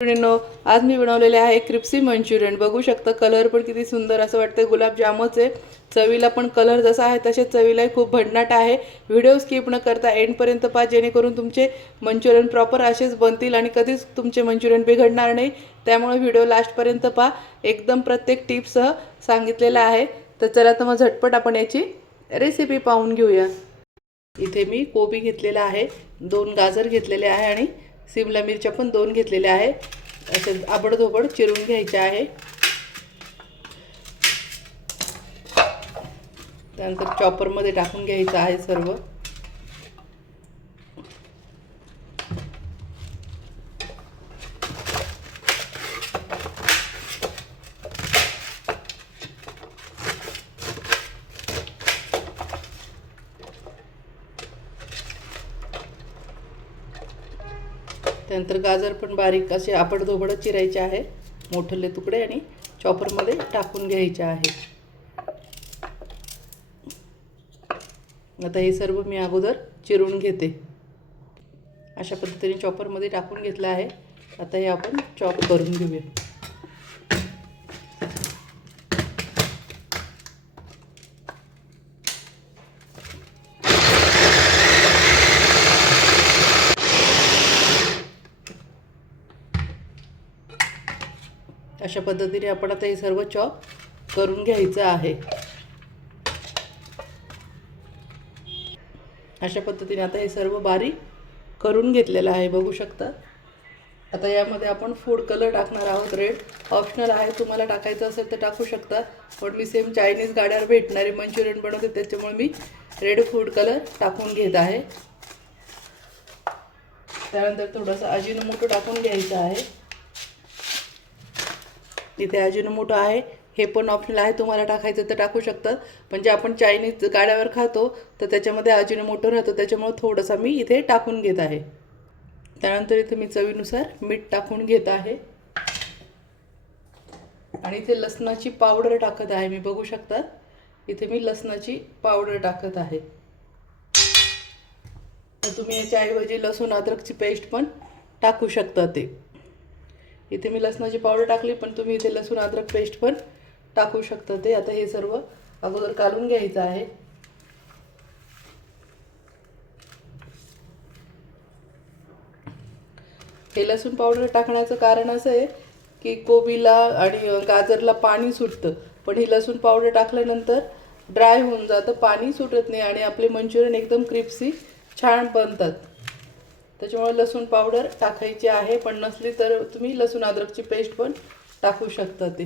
Manchurian आज मी बनवलेले आहे क्रिप्सी मंचुरियन। बघू शकता कलर पण किती सुंदर असं वाटतं, गुलाबजामच आहे। चवीला पण कलर जसा आहे तसेच चवीला खूप भन्नाट आहे। व्हिडिओ स्किप न करता एंड पर्यंत पहा, जेणेकरून तुमचे मंचुरियन प्रॉपर असेच बनतील आणि कधीच तुमचे मंचुरियन बिघडणार नाही। त्यामुळे व्हिडिओ लास्ट पर्यंत पहा, एकदम प्रत्येक टिप्ससह सांगितलेला आहे। तर चला तर मग झटपट आपण याची रेसिपी पाहून घेऊया। इथे मी कोबी घेतलेला आहे, 2 गाजर घेतलेले आहे आणि शिमला मिरच्या पण 2 घेतलेल्या आहे। असे आबडधोबड चिरून घ्यायचे आहे। त्यानंतर चॉपरमध्ये टाकून घ्यायचं आहे सर्व। त्यानंतर गाजर पण बारीक असे आबडधोबड चिरायचे आहे, मोठे तुकडे, आणि चॉपरमध्ये टाकून घ्यायचे आहे। आता हे सर्व मी अगोदर चिरून घेते। अशा पद्धतीने चॉपरमध्ये टाकून घेतलं आहे। आता हे आपण चॉप करून घेऊया। अशा पद्धतीने आपण आता हे सर्व चॉप करून घ्यायचं आहे। अशा पद्धतीने आता हे सर्व बारीक करून घेतलेलं आहे, बघू शकता। आता यामध्ये आपण फूड कलर टाकणार आहोत। रेड ऑप्शनल आहे, तुम्हाला टाकायचं असेल तर टाकू शकता, पण मी सेम चायनीज गाड्यावर भेटणारे मंचुरियन बनवते त्याच्यामुळे मी रेड फूड कलर टाकून घेत आहे। त्यानंतर थोडंसं अजिनोमोटो टाकून घ्यायचं आहे। इथे अजिनोमोटो आहे, हे पण ऑप्शनल आहे, तुम्हाला टाकायचं तर टाकू शकता, पण जे आपण चायनीज गाड्यावर खातो तर त्याच्यामध्ये अजिनोमोटो राहतो, त्याच्यामुळे थोडंसं मी इथे टाकून घेत आहे। त्यानंतर इथे मी चवीनुसार मीठ टाकून घेत आहे आणि इथे लसणाची पावडर टाकत आहे मी, बघू शकता। इथे मी लसणाची पावडर टाकत आहे। तर तुम्ही याच्या ऐवजी लसूण अद्रकची पेस्ट पण टाकू शकता। ते इथे मी लसणाची पावडर टाकली, पण तुम्ही इथे लसूण अद्रक पेस्ट पण टाकू शकता। ते आता हे सर्व अगोदर काढून घ्यायचं आहे। हे लसूण पावडर टाकण्याचं कारण असं आहे की कोबीला आणि गाजरला पाणी सुटतं, पण ही लसूण पावडर टाकल्यानंतर ड्राय होऊन जातं, पाणी सुटत नाही आणि आपले मंचुरियन एकदम क्रिस्पी छान बनतात। त्याच्यामुळे लसूण पावडर टाकायची आहे, पण नसली तर तुम्ही लसूण अद्रकची पेस्ट पण टाकू शकता। ते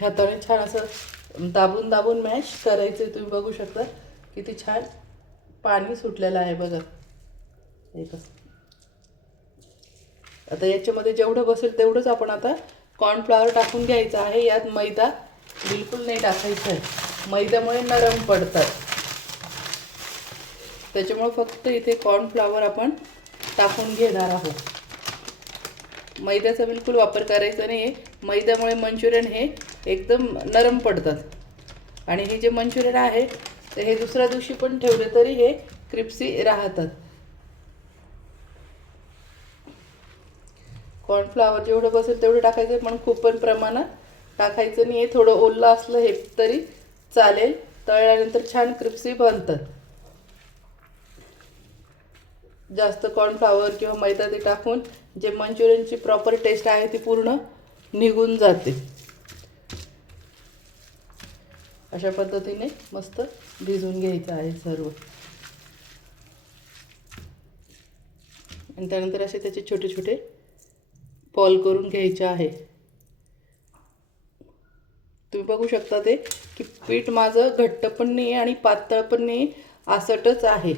हाताने छान असं दाबून दाबून मॅश करायचं। तुम्ही बघू शकता किती छान पाणी सुटलेलं आहे, बघा एकच। आता याच्यामध्ये जेवढं बसेल तेवढंच आपण आता कॉर्नफ्लॉवर टाकून घ्यायचं आहे। यात मैदा बिलकुल नाही टाकायचा आहे, मैद्यामुळे नरम पडतात, त्याच्यामुळे फक्त इथे कॉर्नफ्लॉवर आपण टाकून घेणार आहोत। मैद्याचा बिलकुल वापर करायचा नाही आहे, मैद्यामुळे मंचुरियन हे एकदम नरम पडतात आणि हे जे मंचुरियन आहे ते हे दुसऱ्या दिवशी पण ठेवले तरी हे क्रिस्पी राहतात। कॉर्नफ्लॉवर जेवढं बसेल तेवढं टाकायचं, पण खूप पण प्रमाणात टाकायचं नाही आहे। थोडं ओलं असलं हे तरी चालेल, तळल्यानंतर छान क्रिस्पी बनतात। जास्त कॉर्नफ्लॉवर किंवा मैदा ते टाकून जे मंचुरियनची प्रॉपर टेस्ट आहे ती पूर्ण निघून जाते। अशा पद्धतीने मस्त भिजवून घ्यायचं आहे सर्व, आणि त्यानंतर असे त्याचे छोटे छोटे बॉल करून घ्यायचे आहे। तुम्ही बघू शकता ते की पीठ माझं घट्ट पण नाही आणि पातळ पण नाही, आसटच आहे।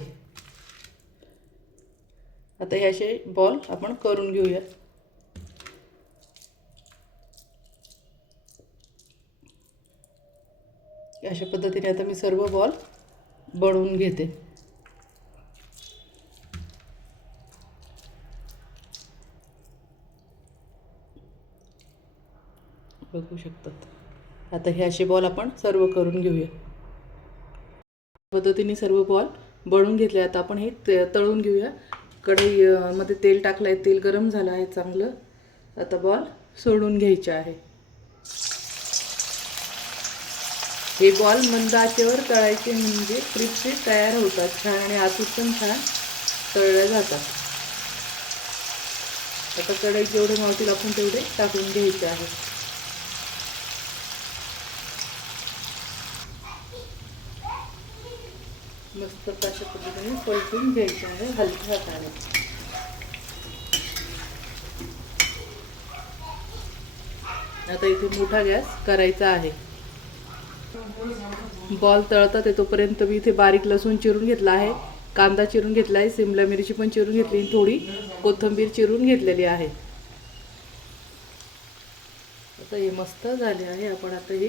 आता हे असे बॉल आपण करून घेऊया। अशा पद्धतीने आता मी सर्व बॉल बनवून घेते। बघू शकतात। आता हे असे बॉल आपण सर्व करून घेऊया। पद्धतीने सर्व बॉल बनवून घेतले। आता आपण हे तळून घेऊया। कढई मध्ये तेल टाकलं आहे, तेल गरम झालं आहे चांगलं. आता बॉल सोडून घ्यायचे आहे. हे बॉल मंद आचेवर तळायचे म्हणजे क्रिस्पी तयार होतात छान आणि आतून पण छान तळले जातात. आता कढई जेवढे मावतील आपण तेवढे टाकून घ्यायचे आहे. मस्त अशा पद्धतीने पलटून घ्यायचे आहे हलक्या हाताने. आता इथे मोठा गॅस करायचा आहे. बॉल तळतात आहे तोपर्यंत मी इथे बारीक लसूण चिरून घेतला आहे, कांदा चिरून घेतला आहे, सिमला मिरची पण चिरून घेतली, थोडी कोथिंबीर चिरून घेतलेली आहे. आता हे मस्त झाले आहे. आपण आता हे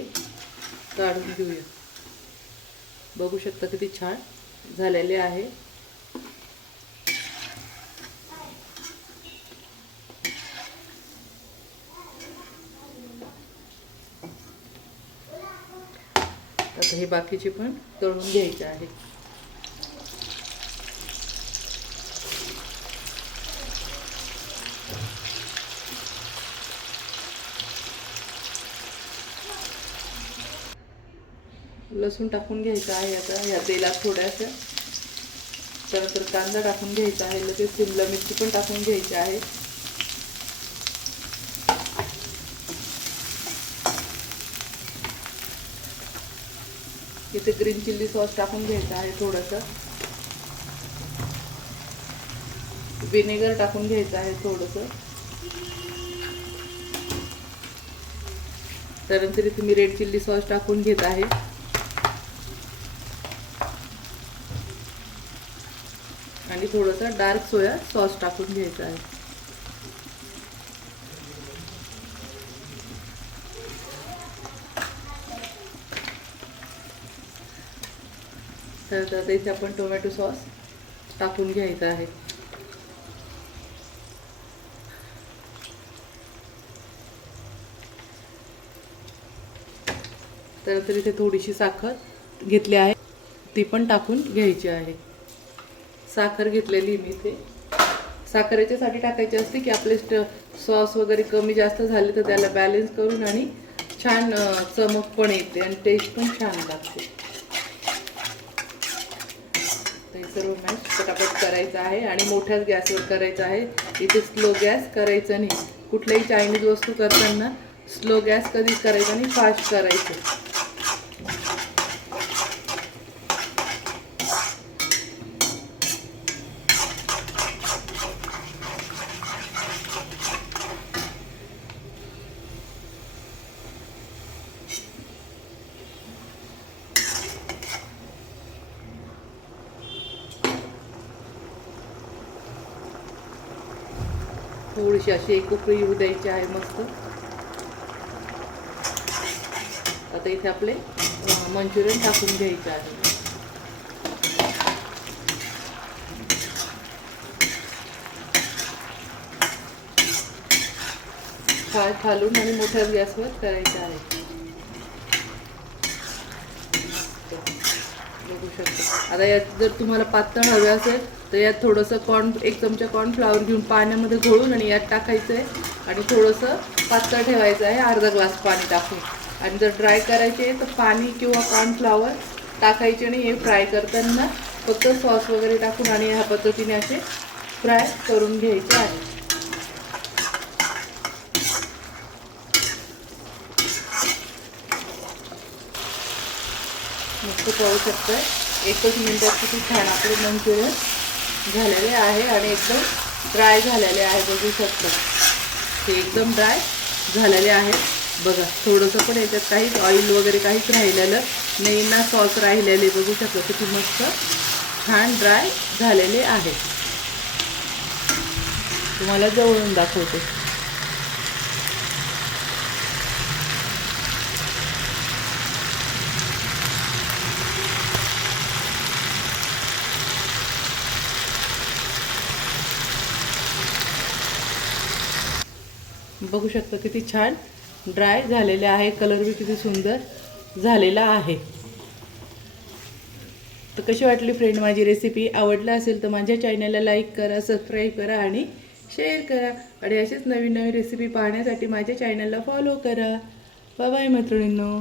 काढून घेऊया. बघू शकता किती छान झालेले आहे. आता हे बाकीचे पण तळून घ्यायचे आहे. लसूण टाकून घ्यायचा आहे आता या तेलात थोड्याशा. त्यानंतर कांदा टाकून घ्यायचा आहे, लगेच शिमला मिरची पण टाकून घ्यायची आहे. इथे ग्रीन चिल्ली सॉस टाकून घ्यायचा आहे, थोडंसं विनेगर टाकून घ्यायचं आहे थोडंसं. त्यानंतर इथे मी रेड चिल्ली सॉस टाकून घेत आहे आणि थोडंसं डार्क सोया सॉस टाकून घ्यायचा आहे. तर इथे आपण टोमॅटो सॉस टाकून घ्यायचा आहे. त्यानंतर इथे थोडीशी साखर घेतली आहे, ती पण टाकून घ्यायची आहे. साखर घेतलेली मी इथे. साखर याच्यासाठी टाकायची असते की आपले सॉस वगैरे कमी जास्त झाले तर त्याला बॅलन्स करून आणि छान चमक पण येते आणि टेस्ट पण छान लागते. ते सर्व मॅश पटापट करायचं आहे आणि मोठ्याच गॅसवर करायचं आहे. इथे स्लो गॅस करायचा नाही. कुठल्याही चायनीज वस्तू करताना स्लो गॅस कधीच करायचा नाही, फास्ट करायचं. थोडीशी अशी एक उकळी येऊ द्यायची आहे मस्त. आता इथे आपले मंचुरियन टाकून घ्यायचे आहे. खालून आणि मोठ्याच गॅसवर करायचे आहे. बघू शकता. आता यात जर तुम्हाला पातळ हवे असेल तर यात थोडंसं एक चमचा कॉर्नफ्लॉवर घेऊन पाण्यामध्ये घोळून आणि यात टाकायचं आहे आणि थोडंसं पातळ ठेवायचं आहे, अर्धा ग्लास पाणी टाकून. आणि जर ड्राय करायचे तर पाणी किंवा कॉर्नफ्लॉवर टाकायचे आणि हे फ्राय करताना फक्त सॉस वगैरे टाकून आणि ह्या पद्धतीने असे फ्राय करून घ्यायचे आहे. मस्त पाहू शकताय एकच मिनिटात किती छान आपले मंचुरियन झालेले आहे आणि एकदम ड्राय झालेले आहे. बघू शकता हे एकदम ड्राय झालेले आहे. बघा थोडंसं पण याच्यात काहीच ऑइल वगैरे काहीच राहिलेलं नाही ना, सॉस राहिलेले. बघू शकता किती मस्त छान ड्राय झालेले आहे. तुम्हाला जवळून दाखवते. बघू शकता किती छान ड्राय झालेले आहे. कलर बी किती सुंदर झालेला आहे. तर कशी वाटली फ्रेंड माझी रेसिपी? आवडलं असेल तर माझ्या चॅनलला लाईक करा, सबस्क्राईब करा आणि शेअर करा आणि असेच नवीन नवीन रेसिपी पाहण्यासाठी माझ्या चॅनलला फॉलो करा. बाय बाय मैत्रिणींनो.